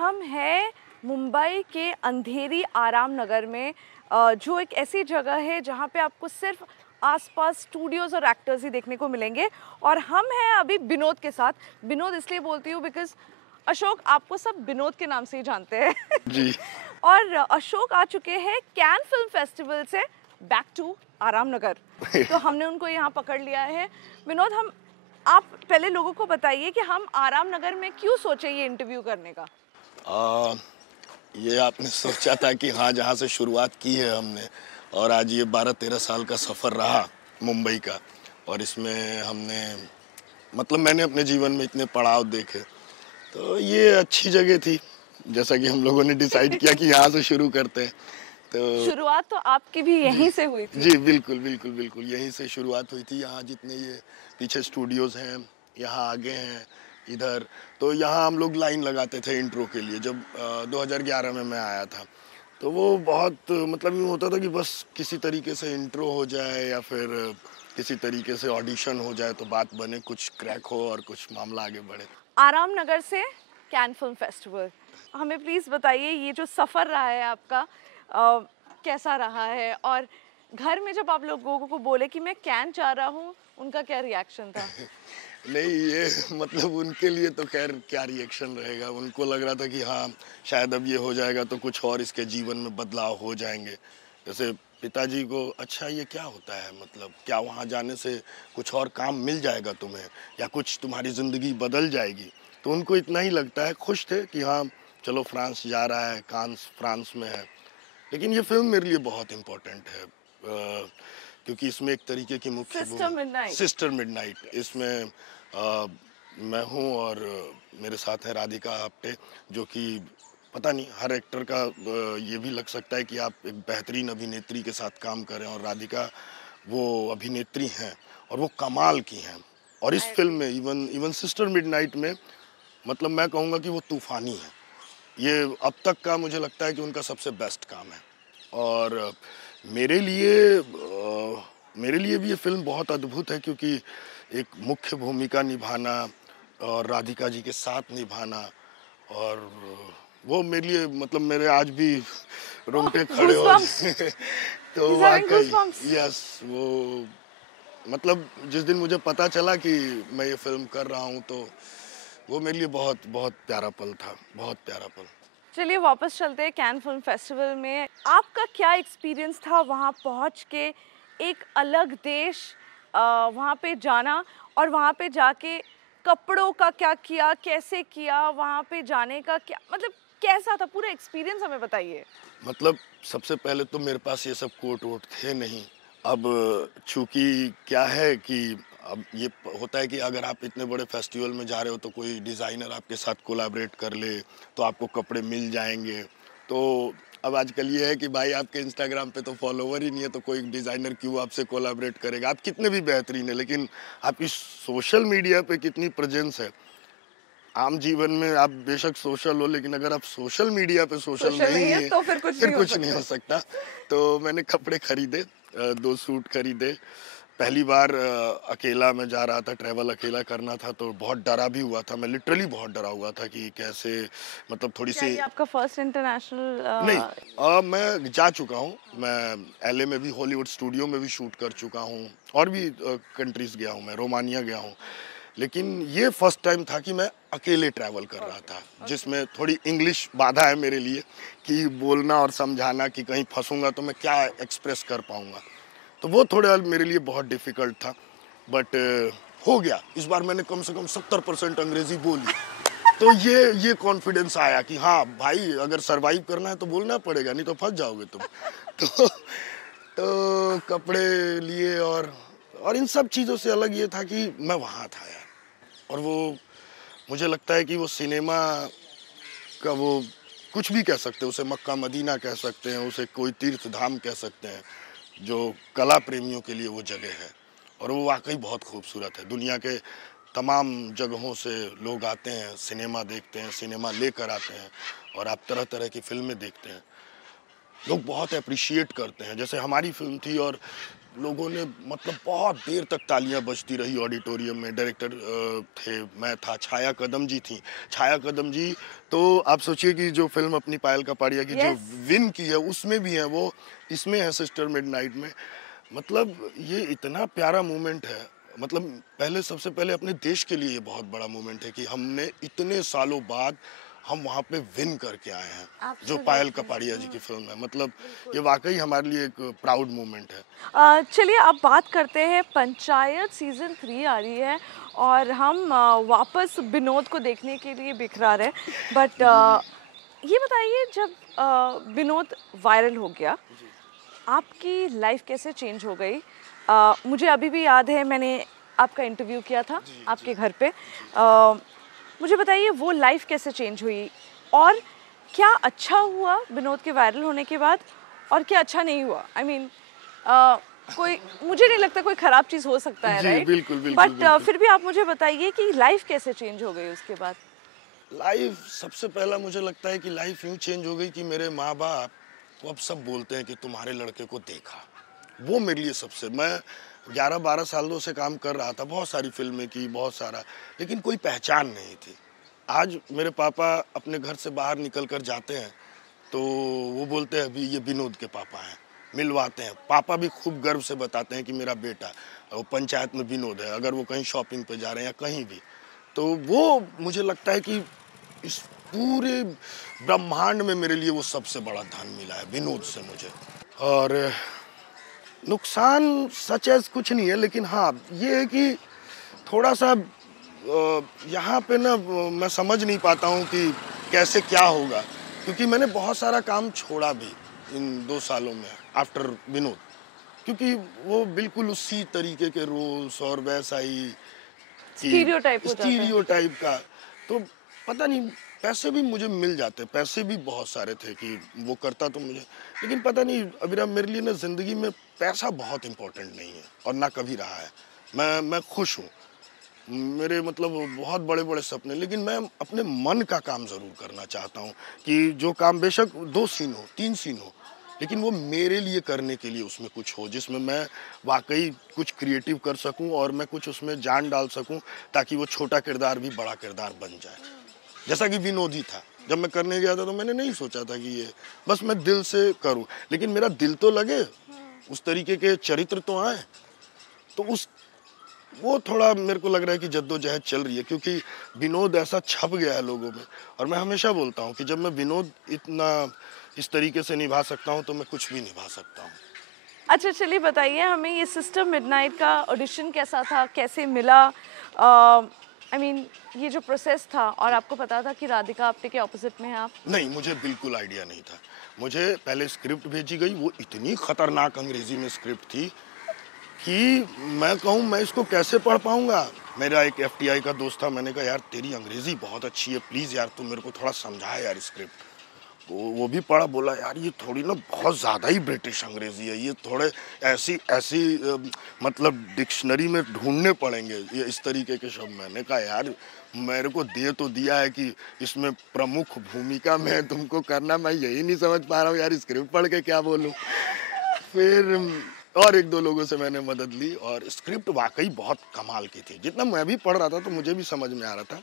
हम हैं मुंबई के अंधेरी आराम नगर में, जो एक ऐसी जगह है जहाँ पे आपको सिर्फ आसपास स्टूडियोज़ और एक्टर्स ही देखने को मिलेंगे। और हम हैं अभी विनोद के साथ। विनोद इसलिए बोलती हूँ बिकॉज़ अशोक आपको सब विनोद के नाम से ही जानते हैं। जी। और अशोक आ चुके हैं कैन फिल्म फेस्टिवल से बैक टू आराम नगर। तो हमने उनको यहाँ पकड़ लिया है। विनोद, हम आप पहले लोगों को बताइए कि हम आराम नगर में क्यों सोचे ये इंटरव्यू करने का। आ, ये आपने सोचा था कि हाँ, जहाँ से शुरुआत की है हमने, और आज ये 12-13 साल का सफ़र रहा मुंबई का। और इसमें हमने मतलब मैंने अपने जीवन में इतने पड़ाव देखे, तो ये अच्छी जगह थी। जैसा कि हम लोगों ने डिसाइड किया कि यहाँ से शुरू करते हैं। तो शुरुआत तो आपकी भी जी, यहीं से हुई थी। जी, बिल्कुल, बिल्कुल, बिल्कुल, यहीं से शुरुआत हुई थी। यहाँ जितने ये पीछे स्टूडियोज़ हैं, यहाँ आगे हैं, इधर, तो यहाँ हम लोग लाइन लगाते थे इंट्रो के लिए। जब 2011 में मैं आया था, तो वो बहुत मतलब यूँ होता था कि बस किसी तरीके से इंट्रो हो जाए या फिर किसी तरीके से ऑडिशन हो जाए तो बात बने, कुछ क्रैक हो और कुछ मामला आगे बढ़े। आराम नगर से कैन फिल्म फेस्टिवल, हमें प्लीज़ बताइए ये जो सफ़र रहा है आपका, कैसा रहा है? और घर में जब आप लोगों को बोले कि मैं कैन जा रहा हूँ, उनका क्या रिएक्शन था? नहीं, ये मतलब उनके लिए तो खैर क्या रिएक्शन रहेगा। उनको लग रहा था कि हाँ, शायद अब ये हो जाएगा तो कुछ और इसके जीवन में बदलाव हो जाएंगे। जैसे पिताजी को, अच्छा ये क्या होता है, मतलब क्या वहाँ जाने से कुछ और काम मिल जाएगा तुम्हें, या कुछ तुम्हारी ज़िंदगी बदल जाएगी। तो उनको इतना ही लगता है, खुश थे कि हाँ, चलो फ्रांस जा रहा है, कांस फ्रांस में है। लेकिन ये फिल्म मेरे लिए बहुत इम्पोर्टेंट है, क्योंकि इसमें एक तरीके की मुख्य सिस्टर मिडनाइट। सिस्टर मिडनाइट, इसमें मैं हूँ और मेरे साथ है राधिका आप्टे, जो कि पता नहीं हर एक्टर का ये भी लग सकता है कि आप एक बेहतरीन अभिनेत्री के साथ काम कर रहे हैं, और राधिका वो अभिनेत्री हैं और वो कमाल की हैं। और इस आई फिल्म एग्री। में इवन इवन सिस्टर मिडनाइट में मतलब मैं कहूँगा कि वो तूफानी है। ये अब तक का मुझे लगता है कि उनका सबसे बेस्ट काम है। और मेरे लिए भी ये फ़िल्म बहुत अद्भुत है, क्योंकि एक मुख्य भूमिका निभाना और राधिका जी के साथ निभाना, और वो मेरे लिए मतलब मेरे आज भी ओह, रोंगटे खड़े हो गूज़बम्प्स। जाए। ही तो इज़ हैविंग वाक़ई गूज़बम्प्स। यस, वो मतलब जिस दिन मुझे पता चला कि मैं ये फ़िल्म कर रहा हूँ, तो वो मेरे लिए बहुत बहुत प्यारा पल था, बहुत प्यारा पल। चलिए वापस चलते हैं कैन फिल्म फेस्टिवल में। आपका क्या एक्सपीरियंस था वहाँ पहुँच के, एक अलग देश, वहाँ पे जाना, और वहाँ पे जाके कपड़ों का क्या किया, कैसे किया, वहाँ पे जाने का क्या मतलब कैसा था पूरा एक्सपीरियंस, हमें बताइए। मतलब सबसे पहले तो मेरे पास ये सब कोट वोट थे नहीं। अब चूँकि क्या है कि अब ये होता है कि अगर आप इतने बड़े फेस्टिवल में जा रहे हो तो कोई डिज़ाइनर आपके साथ कोलैबोरेट कर ले, तो आपको कपड़े मिल जाएँगे। तो अब आजकल ये है कि भाई आपके इंस्टाग्राम पे तो फॉलोवर ही नहीं है, तो कोई डिज़ाइनर क्यों आपसे कोलैबोरेट करेगा? आप कितने भी बेहतरीन हैं, लेकिन आपकी सोशल मीडिया पे कितनी प्रेज़ेंस है। आम जीवन में आप बेशक सोशल हो, लेकिन अगर आप सोशल मीडिया पे सोशल सोशल नहीं नहीं है है, तो फिर कुछ फिर नहीं हो कुछ नहीं सकता। हो सकता। तो मैंने कपड़े खरीदे, 2 सूट खरीदे। पहली बार अकेला मैं जा रहा था, ट्रैवल अकेला करना था, तो बहुत डरा भी हुआ था। मैं लिटरली बहुत डरा हुआ था कि कैसे, मतलब क्या थोड़ी-सी ये आपका फर्स्ट नहीं, इंटरनेशनल? मैं जा चुका हूँ। मैं एलए में भी, हॉलीवुड स्टूडियो में भी शूट कर चुका हूँ, और भी कंट्रीज़ गया हूँ, मैं रोमानिया गया हूँ। लेकिन ये फर्स्ट टाइम था कि मैं अकेले ट्रैवल कर रहा ओके, था, ओके। जिसमें थोड़ी इंग्लिश बाधा है मेरे लिए, कि बोलना और समझाना कि कहीं फँसूँगा तो मैं क्या एक्सप्रेस कर पाऊँगा। तो वो थोड़ा मेरे लिए बहुत डिफ़िकल्ट था, बट हो गया। इस बार मैंने कम से कम 70% अंग्रेज़ी बोली। तो ये कॉन्फिडेंस आया कि हाँ भाई, अगर सरवाइव करना है तो बोलना पड़ेगा, नहीं तो फंस जाओगे तुम। तो कपड़े लिए, और इन सब चीज़ों से अलग ये था कि मैं वहाँ था यार। और वो मुझे लगता है कि वो सिनेमा का वो कुछ भी कह सकते हैं, उसे मक्का मदीना कह सकते हैं, उसे कोई तीर्थ धाम कह सकते हैं, जो कला प्रेमियों के लिए वो जगह है। और वो वाकई बहुत खूबसूरत है। दुनिया के तमाम जगहों से लोग आते हैं, सिनेमा देखते हैं, सिनेमा लेकर आते हैं, और आप तरह तरह की फिल्में देखते हैं। लोग बहुत अप्रिशिएट करते हैं। जैसे हमारी फिल्म थी, और लोगों ने मतलब बहुत देर तक तालियां बजती रही ऑडिटोरियम में। डायरेक्टर थे, मैं था, छाया कदम जी थी। छाया कदम जी, तो आप सोचिए कि जो फिल्म अपनी पायल कपाड़िया की जो यस। विन की है उसमें भी है वो, इसमें है सिस्टर मिडनाइट में। मतलब ये इतना प्यारा मोमेंट है। मतलब पहले, सबसे पहले अपने देश के लिए ये बहुत बड़ा मोमेंट है कि हमने इतने सालों बाद हम वहाँ पे विन करके आए हैं, जो पायल एब्सोल्युटली। कपाड़िया जी की फिल्म है। मतलब बिल्कुल। ये वाकई हमारे लिए एक प्राउड मोमेंट है। चलिए अब बात करते हैं, पंचायत सीज़न 3 आ रही है और हम वापस विनोद को देखने के लिए बिखरा रहे हैं। बट जी, जी। ये बताइए, जब विनोद वायरल हो गया, जी, आपकी लाइफ कैसे चेंज हो गई? मुझे अभी भी याद है, मैंने आपका इंटरव्यू किया था जी, जी, आपके घर पे। जी। मुझे बताइए वो लाइफ कैसे चेंज हुई, और क्या अच्छा हुआ विनोद के वायरल होने के बाद, और क्या अच्छा नहीं हुआ? आई मीन कोई, मुझे नहीं लगता कोई ख़राब चीज़ हो सकता है, जी, राइट? बिल्कुल, बिल्कुल, बट बिल्कुल। फिर भी आप मुझे बताइए कि लाइफ कैसे चेंज हो गई उसके बाद? लाइफ, सबसे पहला मुझे लगता है कि लाइफ यूँ चेंज हो गई कि मेरे माँ-बाप को अब सब बोलते हैं कि तुम्हारे लड़के को देखा। वो मेरे लिए सबसे, मैं 11-12 सालों से काम कर रहा था, बहुत सारी फ़िल्में की, बहुत सारा, लेकिन कोई पहचान नहीं थी। आज मेरे पापा अपने घर से बाहर निकल कर जाते हैं, तो वो बोलते हैं अभी ये विनोद के पापा हैं, मिलवाते हैं। पापा भी खूब गर्व से बताते हैं कि मेरा बेटा, वो पंचायत में विनोद है, अगर वो कहीं शॉपिंग पे जा रहे हैं या कहीं भी। तो वो मुझे लगता है कि इस पूरे ब्रह्मांड में मेरे लिए वो सबसे बड़ा धन मिला है विनोद से मुझे। और नुकसान सच एज़ कुछ नहीं है, लेकिन हाँ, ये है कि थोड़ा-सा यहाँ पे ना मैं समझ नहीं पाता हूँ कि कैसे क्या होगा? क्योंकि मैंने बहुत सारा काम छोड़ा भी इन 2 सालों में आफ्टर विनोद। क्योंकि वो बिल्कुल उसी तरीके के रोल्स और वैसा ही कि स्टीरियोटाइप हो जाता है। स्टीरियोटाइप का, तो पता नहीं, पैसे भी मुझे मिल जाते, पैसे भी बहुत सारे थे कि वो करता तो मुझे, लेकिन पता नहीं अभी मेरे लिए ना ज़िंदगी में पैसा बहुत इम्पोर्टेंट नहीं है और ना कभी रहा है। मैं खुश हूँ। मेरे मतलब बहुत बड़े-बड़े सपने, लेकिन मैं अपने मन का काम ज़रूर करना चाहता हूँ कि जो काम बेशक 2 सीन हो, 3 सीन हो, लेकिन वो मेरे लिए करने के लिए उसमें कुछ हो, जिसमें मैं वाक़ई कुछ क्रिएटिव कर सकूँ और मैं कुछ उसमें जान डाल सकूँ, ताकि वो छोटा किरदार भी बड़ा किरदार बन जाए। जैसा कि विनोद ही था। जब मैं करने गया था तो मैंने नहीं सोचा था कि ये, बस मैं दिल से करूँ, लेकिन मेरा दिल तो लगे, उस तरीके के चरित्र तो आएँ। तो उस वो थोड़ा मेरे को लग रहा है कि जद्दोजहद चल रही है, क्योंकि विनोद ऐसा छप गया है लोगों में। और मैं हमेशा बोलता हूँ कि जब मैं विनोद इतना इस तरीके से निभा सकता हूँ तो मैं कुछ भी निभा सकता हूँ। अच्छा, चलिए बताइए हमें, ये सिस्टर मिडनाइट का ऑडिशन कैसा था? कैसे मिला? आई मीन ये जो प्रोसेस था, और आपको पता था कि राधिका आप्टे के ऑपोज़िट में हैं आप? नहीं, मुझे बिल्कुल आइडिया नहीं था। मुझे पहले स्क्रिप्ट भेजी गई, वो इतनी खतरनाक अंग्रेजी में स्क्रिप्ट थी कि मैं कहूँ मैं इसको कैसे पढ़ पाऊँगा? मेरा एक एफटीआई का दोस्त था, मैंने कहा यार तेरी अंग्रेजी बहुत अच्छी है, प्लीज़ यार तू मेरे को थोड़ा समझा यार स्क्रिप्ट। वो भी पढ़ा, बोला यार ये थोड़ी ना बहुत ज़्यादा ही ब्रिटिश अंग्रेजी है, ये थोड़े ऐसी ऐसी मतलब डिक्शनरी में ढूंढने पड़ेंगे ये इस तरीके के शब्द। मैंने कहा यार मेरे को दे तो दिया है कि इसमें प्रमुख भूमिका में तुमको करना, मैं यही नहीं समझ पा रहा हूँ यार स्क्रिप्ट पढ़ के क्या बोलूँ। फिर और एक दो लोगों से मैंने मदद ली और स्क्रिप्ट वाकई बहुत कमाल की थी। जितना मैं भी पढ़ रहा था तो मुझे भी समझ में आ रहा था।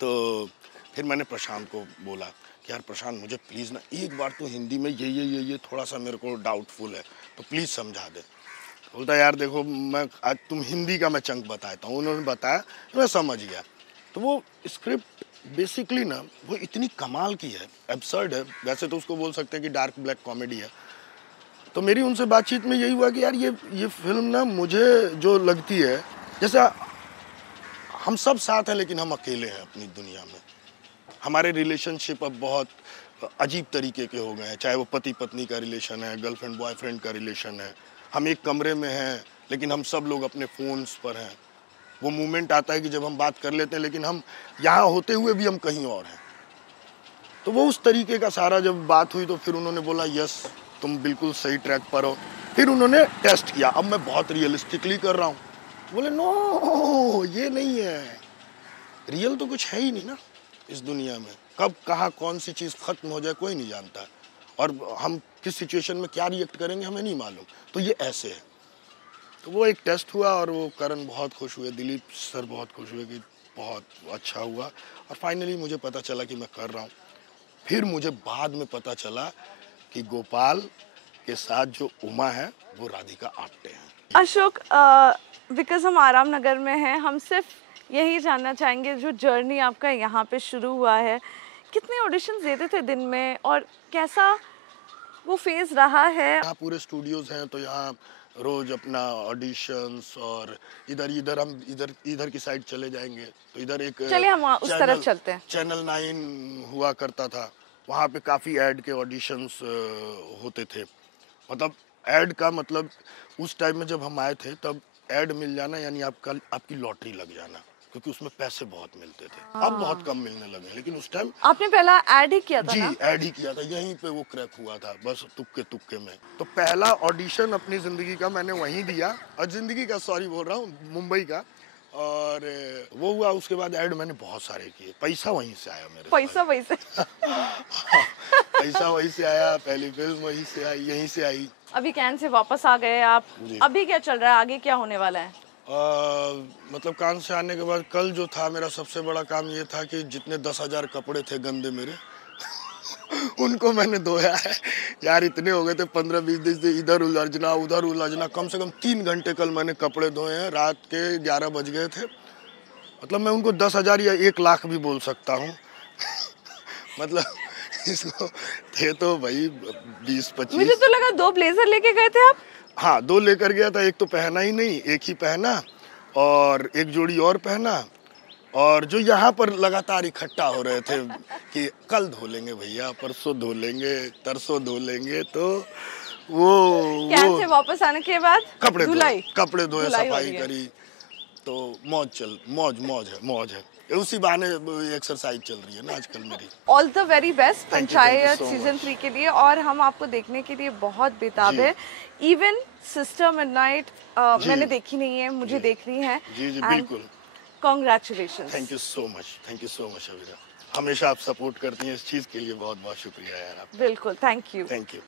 तो फिर मैंने प्रशांत को बोला कि यार प्रशांत मुझे प्लीज़ ना एक बार तो हिंदी में ये थोड़ा सा मेरे को डाउटफुल है, तो प्लीज़ समझा दे। बोलता है यार देखो मैं आज तुम हिंदी का मैं चंक बताता हूँ। उन्होंने बताया तो मैं समझ गया। तो वो स्क्रिप्ट बेसिकली ना वो इतनी कमाल की है, एब्सर्ड है, वैसे तो उसको बोल सकते हैं कि डार्क ब्लैक कॉमेडी है। तो मेरी उनसे बातचीत में यही हुआ कि यार ये फिल्म ना मुझे जो लगती है, जैसे हम सब साथ हैं लेकिन हम अकेले हैं अपनी दुनिया में। हमारे रिलेशनशिप अब बहुत अजीब तरीके के हो गए हैं, चाहे वो पति पत्नी का रिलेशन है, गर्लफ्रेंड बॉयफ्रेंड का रिलेशन है। हम एक कमरे में हैं लेकिन हम सब लोग अपने फ़ोन्स पर हैं। वो मोमेंट आता है कि जब हम बात कर लेते हैं लेकिन हम यहाँ होते हुए भी हम कहीं और हैं। तो वो उस तरीके का सारा जब बात हुई तो फिर उन्होंने बोला यस तुम बिल्कुल सही ट्रैक पर हो। फिर उन्होंने टेस्ट किया, अब मैं बहुत रियलिस्टिकली कर रहा हूँ। बोले नो ये नहीं है, रियल तो कुछ है ही नहीं ना इस दुनिया में। कब कहाँ कौन सी चीज़ खत्म हो जाए कोई नहीं जानता, और हम किस सिचुएशन में क्या रिएक्ट करेंगे हमें नहीं मालूम। तो ये ऐसे है, तो वो एक टेस्ट हुआ और वो करण बहुत खुश हुए, दिलीप सर बहुत खुश हुए कि बहुत अच्छा हुआ, और फाइनली मुझे पता चला कि मैं कर रहा हूँ। फिर मुझे बाद में पता चला कि गोपाल के साथ जो उमा है वो राधिका आप्टे हैं। अशोक, बिकॉज हम आराम नगर में हैं, हम सिर्फ यही जानना चाहेंगे जो जर्नी आपका यहाँ पे शुरू हुआ है, कितने ऑडिशंस देते थे दिन में और कैसा वो फेज रहा है? यहाँ पूरे स्टूडियोज हैं तो यहाँ रोज अपना ऑडिशंस, और इधर इधर हम इधर इधर की साइड चले जाएंगे तो इधर एक चलिए हम उस तरफ चलते हैं। चैनल 9 हुआ करता था, वहाँ पे काफ़ी ऐड के ऑडिशंस होते थे। मतलब ऐड का मतलब उस टाइम में जब हम आए थे तब ऐड मिल जाना यानी आपकी लॉटरी लग जाना, क्योंकि उसमें पैसे बहुत मिलते थे। अब बहुत कम मिलने लगे, लेकिन उस टाइम आपने पहला ऐड ही किया था जी ना? ऐड ही किया था, यहीं पे वो क्रैक हुआ था, बस तुक्के तुक्के में। तो पहला ऑडिशन अपनी जिंदगी का मैंने वहीं दिया, और जिंदगी का सॉरी बोल रहा हूँ, मुंबई का, और वो हुआ। उसके बाद ऐड मैंने बहुत सारे किए, पैसा वहीं से आया मेरे। पैसा वहीं से पैसा वहीं से आया, पहली फिल्म वहीं से आई, यहीं से आई। अभी कैन से वापस आ गए आप, जी। अभी क्या चल रहा है, आगे क्या होने वाला है? मतलब कान से आने के बाद कल जो था मेरा सबसे बड़ा काम ये था कि जितने 10,000 कपड़े थे गंदे मेरे उनको मैंने धोया है यार। इतने हो गए थे 15-20 दिन से, इधर उलझना उधर उलझना, कम से कम 3 घंटे कल मैंने कपड़े धोए हैं। रात के 11 बज गए थे। मतलब मैं उनको 10,000 या 1 लाख भी बोल सकता हूँ मतलब इसको थे तो भाई 20-25। मुझे तो लगा 2 ब्लेजर लेके गए थे आप। हाँ 2 लेकर गया था, एक तो पहना ही नहीं, एक ही पहना, और एक जोड़ी और पहना, और जो यहाँ पर लगातार इकट्ठा हो रहे थे कि कल धो लेंगे भैया, परसों धो लेंगे, तरसों धो लेंगे, तो कैन से वापस आने के बाद कपड़े धुलाई धोए, सफाई करी, तो मौज है। उसी बहाने एक्सरसाइज चल रही है ना आजकल मेरी। All the very best panchayat so season 3 के लिए, और हम आपको देखने के लिए बहुत बेताब है। इवन सिस्टर मिडनाइट मैंने देखी नहीं है, मुझे देखनी है। जी बिल्कुल। Congratulations. Thank you so much Avira. हमेशा आप सपोर्ट करती हैं, इस चीज़ के लिए बहुत बहुत शुक्रिया यार आपका। बिल्कुल, थैंक यू।